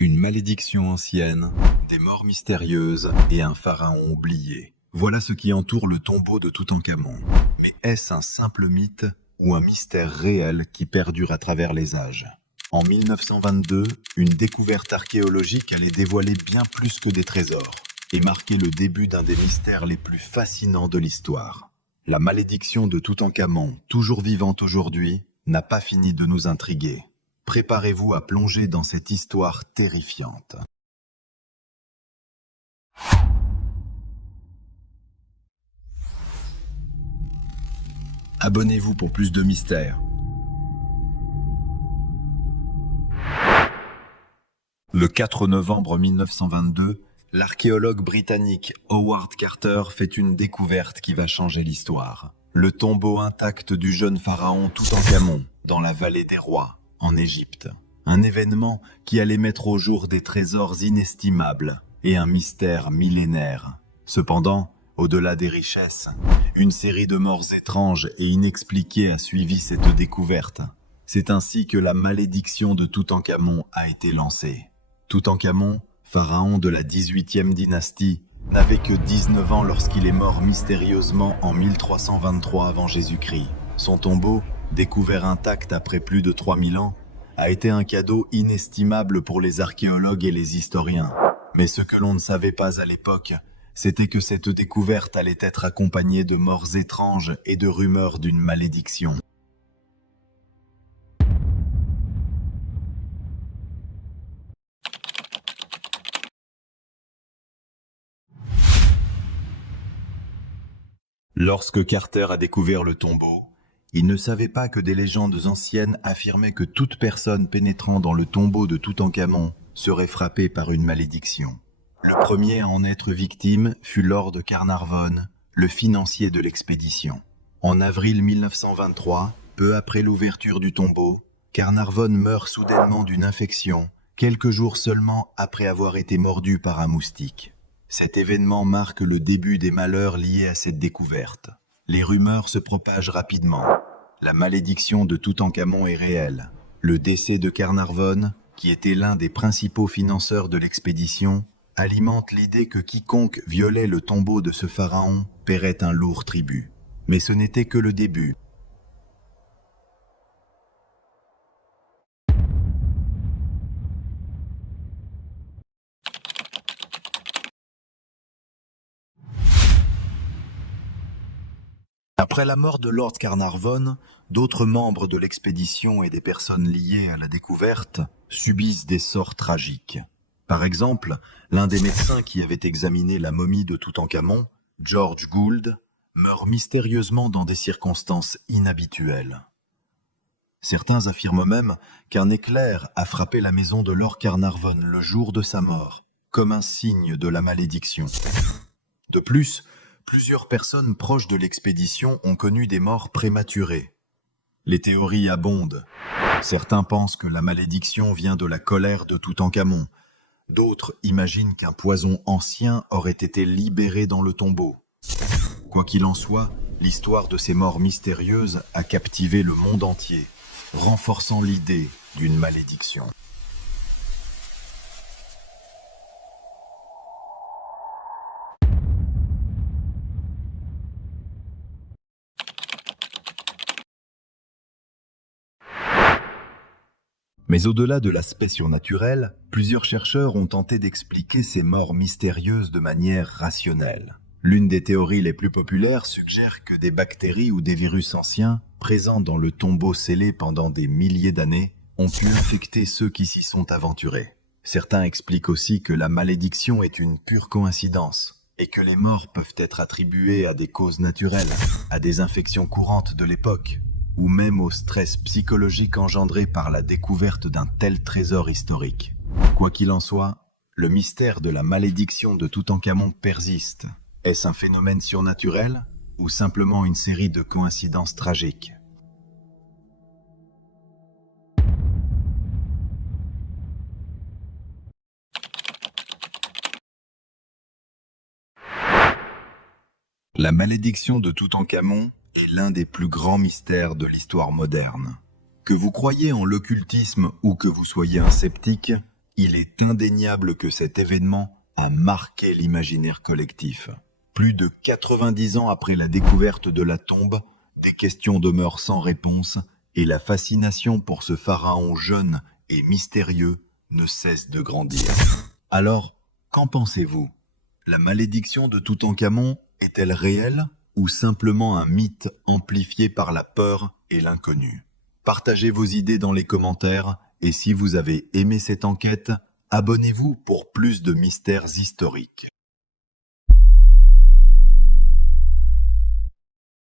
Une malédiction ancienne, des morts mystérieuses et un pharaon oublié. Voilà ce qui entoure le tombeau de Toutankhamon. Mais est-ce un simple mythe ou un mystère réel qui perdure à travers les âges? En 1922, une découverte archéologique allait dévoiler bien plus que des trésors et marquer le début d'un des mystères les plus fascinants de l'histoire. La malédiction de Toutankhamon, toujours vivante aujourd'hui, n'a pas fini de nous intriguer. Préparez-vous à plonger dans cette histoire terrifiante. Abonnez-vous pour plus de mystères. Le 4 novembre 1922, l'archéologue britannique Howard Carter fait une découverte qui va changer l'histoire. Le tombeau intact du jeune pharaon Toutankhamon, dans la vallée des rois, en Égypte. Un événement qui allait mettre au jour des trésors inestimables et un mystère millénaire. Cependant, au-delà des richesses, une série de morts étranges et inexpliquées a suivi cette découverte. C'est ainsi que la malédiction de Toutankhamon a été lancée. Toutankhamon, pharaon de la 18e dynastie, n'avait que 19 ans lorsqu'il est mort mystérieusement en 1323 avant Jésus-Christ. Son tombeau, découvert intact après plus de 3000 ans, a été un cadeau inestimable pour les archéologues et les historiens. Mais ce que l'on ne savait pas à l'époque, c'était que cette découverte allait être accompagnée de morts étranges et de rumeurs d'une malédiction. Lorsque Carter a découvert le tombeau, il ne savait pas que des légendes anciennes affirmaient que toute personne pénétrant dans le tombeau de Toutankhamon serait frappée par une malédiction. Le premier à en être victime fut Lord Carnarvon, le financier de l'expédition. En avril 1923, peu après l'ouverture du tombeau, Carnarvon meurt soudainement d'une infection, quelques jours seulement après avoir été mordu par un moustique. Cet événement marque le début des malheurs liés à cette découverte. Les rumeurs se propagent rapidement. La malédiction de Toutankhamon est réelle. Le décès de Carnarvon, qui était l'un des principaux financeurs de l'expédition, alimente l'idée que quiconque violait le tombeau de ce pharaon paierait un lourd tribut. Mais ce n'était que le début. Après la mort de Lord Carnarvon, d'autres membres de l'expédition et des personnes liées à la découverte subissent des sorts tragiques. Par exemple, l'un des médecins qui avait examiné la momie de Toutankhamon, George Gould, meurt mystérieusement dans des circonstances inhabituelles. Certains affirment même qu'un éclair a frappé la maison de Lord Carnarvon le jour de sa mort, comme un signe de la malédiction. De plus, plusieurs personnes proches de l'expédition ont connu des morts prématurées. Les théories abondent. Certains pensent que la malédiction vient de la colère de Toutankhamon. D'autres imaginent qu'un poison ancien aurait été libéré dans le tombeau. Quoi qu'il en soit, l'histoire de ces morts mystérieuses a captivé le monde entier, renforçant l'idée d'une malédiction. Mais au-delà de l'aspect surnaturel, plusieurs chercheurs ont tenté d'expliquer ces morts mystérieuses de manière rationnelle. L'une des théories les plus populaires suggère que des bactéries ou des virus anciens, présents dans le tombeau scellé pendant des milliers d'années, ont pu infecter ceux qui s'y sont aventurés. Certains expliquent aussi que la malédiction est une pure coïncidence, et que les morts peuvent être attribuées à des causes naturelles, à des infections courantes de l'époque, ou même au stress psychologique engendré par la découverte d'un tel trésor historique. Quoi qu'il en soit, le mystère de la malédiction de Toutankhamon persiste. Est-ce un phénomène surnaturel ou simplement une série de coïncidences tragiques? La malédiction de Toutankhamon est l'un des plus grands mystères de l'histoire moderne. Que vous croyiez en l'occultisme ou que vous soyez un sceptique, Il est indéniable que cet événement a marqué l'imaginaire collectif. Plus de 90 ans après la découverte de la tombe, des questions demeurent sans réponse et la fascination pour ce pharaon jeune et mystérieux ne cesse de grandir. Alors, qu'en pensez-vous? La malédiction de Toutankhamon est-elle réelle ou simplement un mythe amplifié par la peur et l'inconnu? Partagez vos idées dans les commentaires et si vous avez aimé cette enquête, abonnez-vous pour plus de mystères historiques.